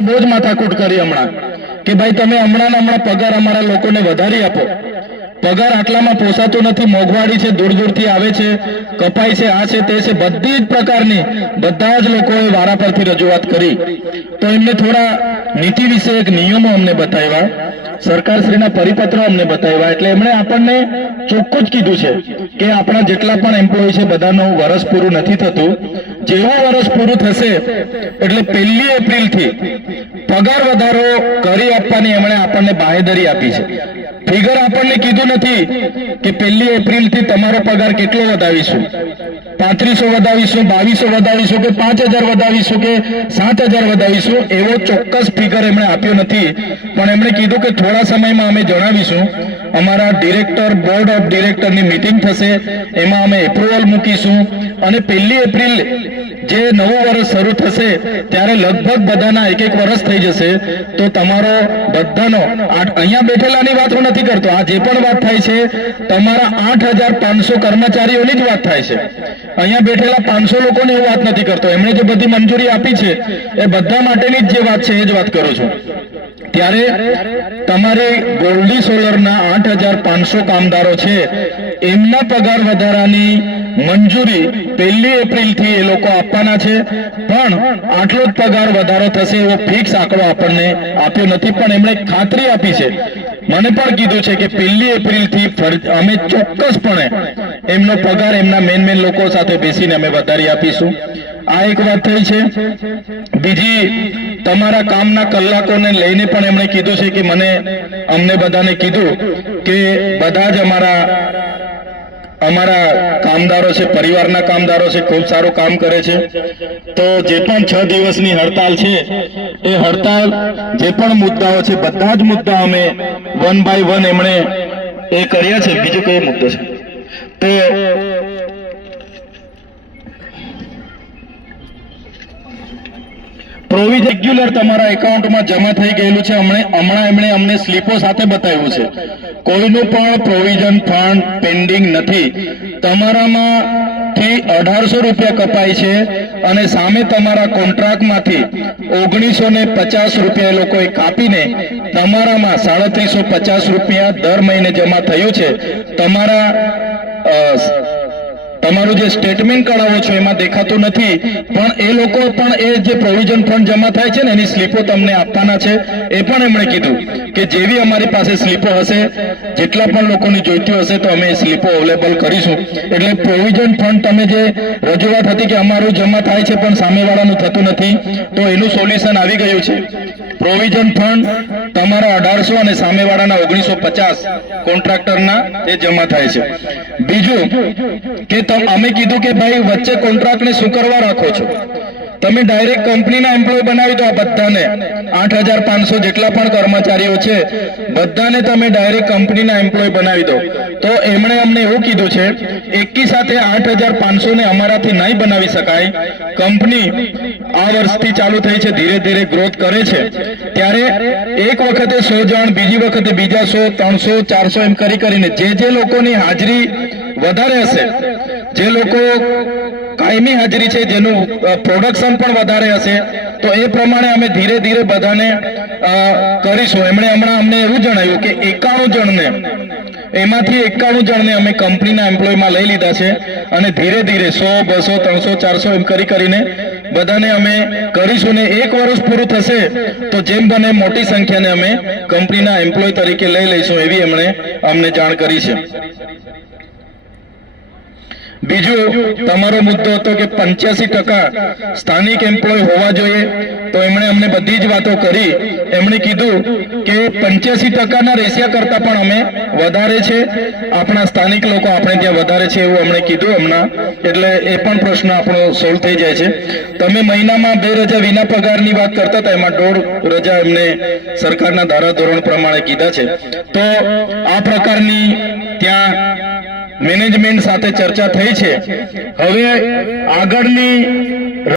બહુ જ માથાકૂટ કરી હમણાં. કે ભાઈ તમે હમણાં હમણાં પગાર અમારા લોકોને વધારી આપો. પગાર આટલામાં પોસાતો નથી, મોંઘવારી છે દૂર દૂરથી આવે છે, કપાય છે, આ છે, તે છે, બધી જ પ્રકારની બધા જ લોકોએ વારા પરથી રજૂઆત કરી. તો એમને થોડા નીતિ વિશે એક નિયમો અમને બતાવ્યા. સરકારશ્રીના પરિપત્રો અમને બતાવ્યા. એટલે એમણે આપણને ચોખ્ખું જ કીધું છે કે આપણા જેટલા પણ એમ્પ્લોય છે, બધાનું વરસ પૂરું નથી થતું. જેવું વરસ પૂરું થશે, એટલે પહેલી એપ્રિલથી પગાર વધારો કરી આપવાની એમણે આપણને બાહેધરી આપી છે. ફિગર આપણને કીધું નથી કે પહેલી એપ્રિલથી તમારો પગાર કેટલો વધાવીશું? પાંત્રીસો વધાવીશું, બાવીસો વધાવીશું કે પાંચ હજાર વધાવીશું કે સાત હજાર વધાવીશું? એવો ચોક્કસ ફિગર એમણે આપ્યો નથી. પણ એમણે કીધું કે થોડા સમયમાં અમે જણાવીશું, અમારા ડિરેક્ટર બોર્ડ ઓફ ડિરેક્ટરની મીટિંગ થશે, એમાં અમે એપ્રુવલ મૂકીશું. અને પહેલી એપ્રિલ જે નવું વર્ષ શરૂ થશે, ત્યારે લગભગ બધાના એક એક વર્ષ થઈ જશે. તો તમારો બધાનો અહીંયા બેઠેલાની વાત હું નથી કરતો, આ જે પણ વાત થાય છે, તમારા આઠ હજાર પાંચસો કર્મચારીઓની જ વાત થાય છે. અહીંયા બેઠેલા પાંચસો લોકોની હું વાત નથી કરતો. એમણે જે બધી મંજૂરી આપી છે, એ બધા માટેની જ જે વાત છે, એ જ વાત કરું છું. ત્યારે તમારે ગોલ્ડી સોલરના આઠ હજાર પાંચસો કામદારો છે, એમના પગાર વધારાની મંજૂરી પહેલી એપ્રિલથી એ લોકો આપવાના છે. પણ આટલો જ પગાર વધારો થશે એવો ફિક્સ આંકડો આપણને આપ્યો નથી. પણ એમણે ખાતરી આપી છે. મને પણ કીધું છે કે પહેલી એપ્રિલથી અમે ચોક્કસપણે એમનો પગાર એમના મેન મેન લોકો સાથે બેસીને અમે વધારી આપીશું. આ એક વાત થઈ છે. બીજી, તમારા કામના કલાકોને લઈને પણ એમણે કીધું છે કે મને અમને બધાને કીધું કે બધા જ અમારા અમારા કામદારો છે, પરિવારના કામદારો છે, ખૂબ સારું કામ કરે છે. તો જે પણ છ દિવસની હડતાલ છે, એ હડતાલ જે પણ મુદ્દાઓ છે, બધા જ મુદ્દા અમે વન બાય વન એમણે એ કર્યા છે. બીજો કયો મુદ્દો છે? તો પ્રોવિઝન રેગ્યુલર તમારા એકાઉન્ટમાં જમા થઈ ગયેલું છે. હમણે એમણે અમને સ્લીપો સાથે બતાવ્યું છે. કોઈનું પણ પ્રોવિઝન ફંડ પેન્ડિંગ નથી. તમારામાં થી અઢારસો રૂપિયા કપાય છે અને સામે તમારા કોન્ટ્રાક્ટમાંથી ઓગણીસો ને પચાસ રૂપિયા એ લોકોએ કાપીને તમારામાં સાડત્રીસો પચાસ રૂપિયા દર મહિને જમા થયું છે. તમારા તમારું જે સ્ટેટમેન્ટ કઢાવો છો એમાં દેખાતું નથી, પણ એ લોકો પણ એ જે પ્રોવિઝન ફંડ જમા થાય છે ને, એની સ્લીપો તમને આપવાના છે. એ પણ એમણે કીધું કે જેવી અમારી પાસે સ્લીપો હશે, જેટલા પણ લોકોની જોઈતી હશે તો અમે એ સ્લીપો અવેલેબલ કરીશું. એટલે પ્રોવિઝન ફંડ તમે જે રજૂઆત હતી કે અમારું જમા થાય છે, પણ સામેવાળાનું થતું નથી, તો એનું સોલ્યુશન આવી ગયું છે. પ્રોવિઝન ફંડ તમારા અઢારસો અને સામેવાળાના ઓગણીસો પચાસ કોન્ટ્રાક્ટરના એ જમા થાય છે. બીજું કે અમે કીધું કે ભાઈ, વચ્ચે કોન્ટ્રાક્ટને શું કરવા રાખો છો? તમે ડાયરેક્ટ કંપનીના એમ્પ્લોય બનાવી દો આ બધાને. આઠ હજાર પાંચસો જેટલા પણ કર્મચારીઓ છે, બધાને તમે ડાયરેક્ટ કંપનીના એમ્પ્લોય બનાવી દો. તો એમણે અમને એવું કીધું છે, એકી સાથે આઠ હજાર પાંચસો ને અમારાથી નહીં બનાવી શકાય. કંપની આ વર્ષથી ચાલુ થઈ છે, ધીરે ધીરે ગ્રોથ કરે છે. ત્યારે એક વખતે સો જણ, બીજી વખતે બીજા સો, ત્રણસો, ચારસો એમ કરી કરીને જે જે લોકોની હાજરી વધારે હશે જે લોકો કાયમી હાજરી છે, જેનું પ્રોડક્શન પણ વધારે હશે, તો એ પ્રમાણે અમે ધીરે ધીરે બધાને કરીશું. એમણે હમણાં અમને એવું જણાવ્યું કે એકાણું જણને, એમાંથી એકાણું જણને અમે કંપનીના એમ્પ્લોયમાં લઈ લીધા છે અને ધીરે ધીરે સો, બસો, ત્રણસો, ચારસો એમ કરી કરીને બધાને અમે કરીશું ને એક વર્ષ પૂરું થશે, તો જેમ બને મોટી સંખ્યાને અમે કંપનીના એમ્પ્લોય તરીકે લઈ લઈશું એવી એમણે અમને જાણ કરી છે. બીજું, તમારો મુદ્દો હતો કે પંચ્યાસી ટકા સ્થાનિક એમ્પ્લોય હોવા જોઈએ, તો એમણે અમને બધી જ વાતો કરી. એમણે કીધું કે પંચ્યાસી ટકાના રેશિયા કરતા પણ અમે વધારે છે. આપણા સ્થાનિક લોકો આપણે ત્યાં વધારે છે એવું અમને કીધું હમણાં. એટલે એ પણ પ્રશ્ન આપણો સોલ્વ થઈ જાય છે. તમે મહિનામાં બે રજા વિના પગારની વાત કરતા હતા, એમાં દોઢ રજા એમને સરકારના ધારાધોરણ પ્રમાણે કીધા છે. તો આ પ્રકારની ત્યાં મેનેજમેન્ટ સાથે ચર્ચા થઈ છે. હવે આગળની